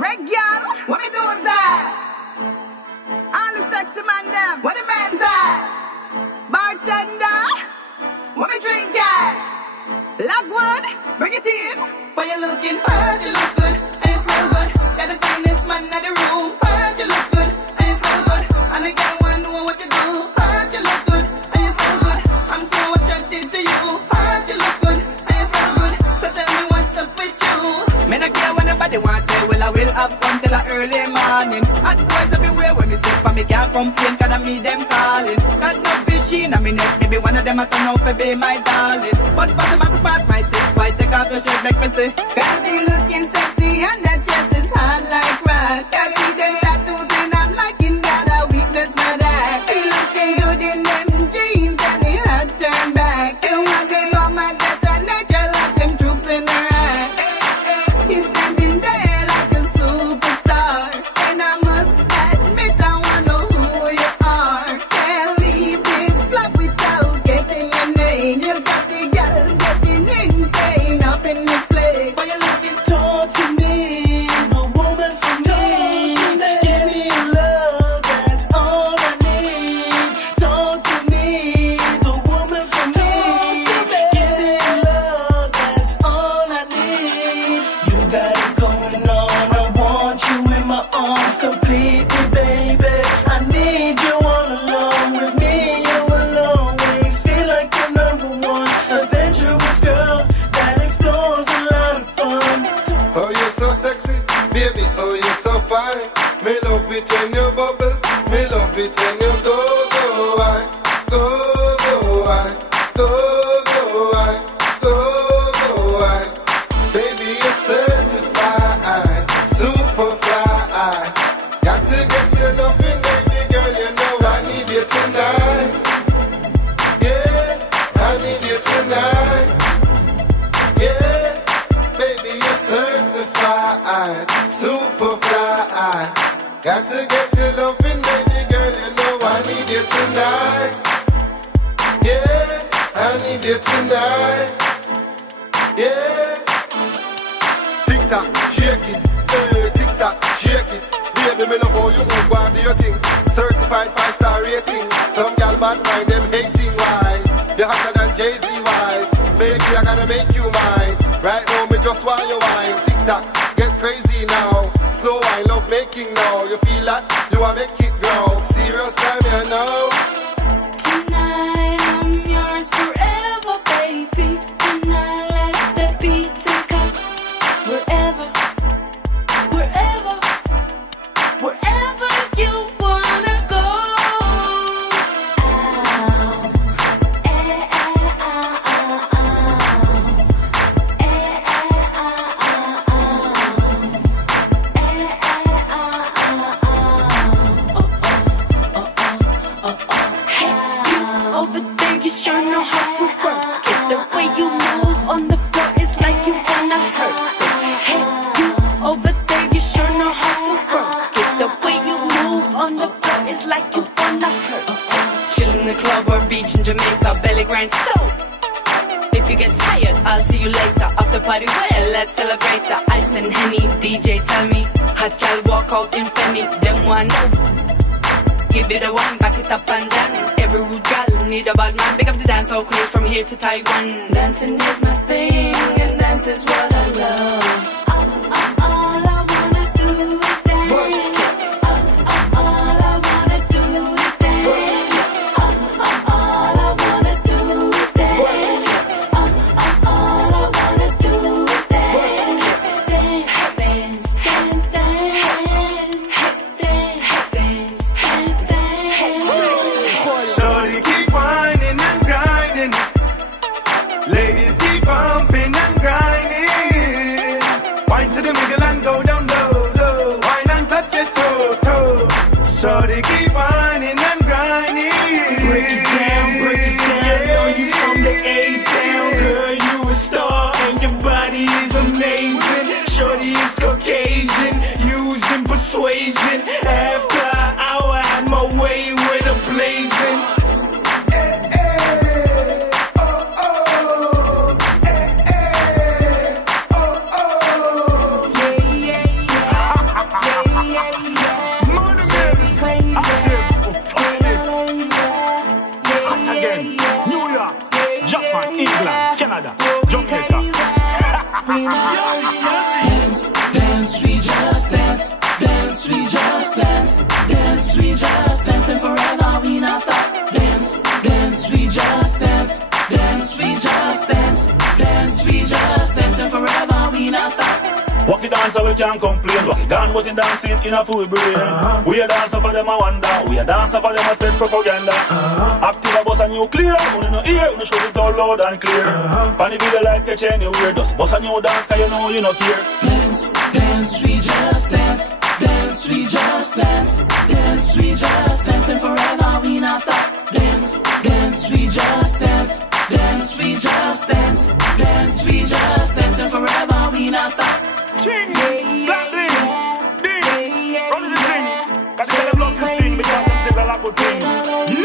Regal, what me doing that? All the sexy man them, what the men's at? Bartender, what me drink at? Lockwood, bring it in. Why you looking hard, you look good, and you smell good. Got the finest man in the room, hard, you look good, and you smell good. And the girl wanna know what you do, hard, you look good, and you smell good. I'm so attracted to you, hard, you look good, and you smell good. So tell me what's up with you. Me no care what nobody want say, well I will have fun till a early morning. Hot boys everywhere when me sleep, and me can't complain 'cause I me them calling. Got no fishy in me neck, maybe one of them I turn out to be my darling. But for them I pass my test, why take off your shirt, make me say, 'cause you looking sexy and that chest is hard like rock. I see them tattoos and I'm liking that, a weakness for that. You looking good in them jeans and the hat turned back. You want them on my death and nature like them troops in the rack. He's standing there like a superstar, and I must admit I wanna know who you are. Can't leave this club without getting your name. You got the girl getting insane up in this place. Why you looking? Talk to me, the woman for me. Give me love, that's all I need. Talk to me, the woman for me. Give me love, that's all I need. You got it going on, I want you in my arms, complete me, baby. I need you all along with me. You will always feel like the number one adventurous girl that explores a lot of fun. Oh, you're so sexy, baby, oh, you're so fine. Me love it when you bubble, me love it when you go, I, go, I, go, I, go, I. Baby, you're certified, super fly. Got to get your loving, baby girl, you know I need you tonight. Yeah, I need you tonight. Yeah, baby, you're certified, super fly. Got to get your loving, baby girl, you know I need you tonight. Yeah, I need you tonight. Yeah. Tick tock, shake it, tick tock, shake it. Baby, me love how you move, why do you think? Certified 5-star rating. Some gal bad mind them hating, why? You're hotter than Jay-Z, why? Baby, I gotta make you mine. Right now, me just want you wine. Tick tock, get crazy now. Slow wine, love making now. You feel that? You wanna make it grow. Serious time, you know. Tonight I'm yours forever, baby. And I let the beat take us wherever, wherever, wherever you wanna go. Over there, you sure know how to work it. The way you move on the floor is like you wanna hurt it. Hey, you over there, you sure know how to work it. The way you move on the floor is like you wanna hurt it. Chill in the club or beach in Jamaica, belly grind so. If you get tired, I'll see you later. After party, well, let's celebrate the ice and Henny. DJ, tell me, hot gal walk out in Penny. Them one know. Give it a one, back it up and down. Every rude gal need a bad man. Pick up the dance hall queens from here to Taiwan. Dancing is my thing, and dance is what I love. All I wanna do is dance. All I wanna do is dance. All I wanna do is dance. All I wanna do is dance. Dance, dance, dance, dance, dance, dance. Shorty keep whining and grinding. Ladies keep pumping and grinding. Wine to the middle and go down low, low. Wine and touch your toe, toes. Shorty keep whining and grinding. Break it down, break it down. Know you from the A-town, girl, you a star and your body is amazing. Shorty is Caucasian, using persuasion. After an hour, I had my way with a blazing. Dance, dance, we just dance. Dance, we just dance. Dance, we just dance. And forever we not stop. Dance, dance, we just dance. Dance, we just dance. Dance, we just dance. And forever we not stop. Walk it dance so we can't complain. Walk it down but in dancing in a full brain. We a dancer for them a wonder. We a dancer for them a spread propaganda. Active a bus a nuclear. Only no ear, only show it all loud and clear. Pan the video like catch anywhere. Just bust a new dance cause you know you no care. Dance, dance, we just dance. Dance, we just dance. Dance, we just dance. And forever we not stop. Dance, dance, we just dance. Dance, we just dance. Dance, we just dance. And forever we not stop. Ching, black lady, ding, run the thing. Cause they love this thing, because them say a lot good thing.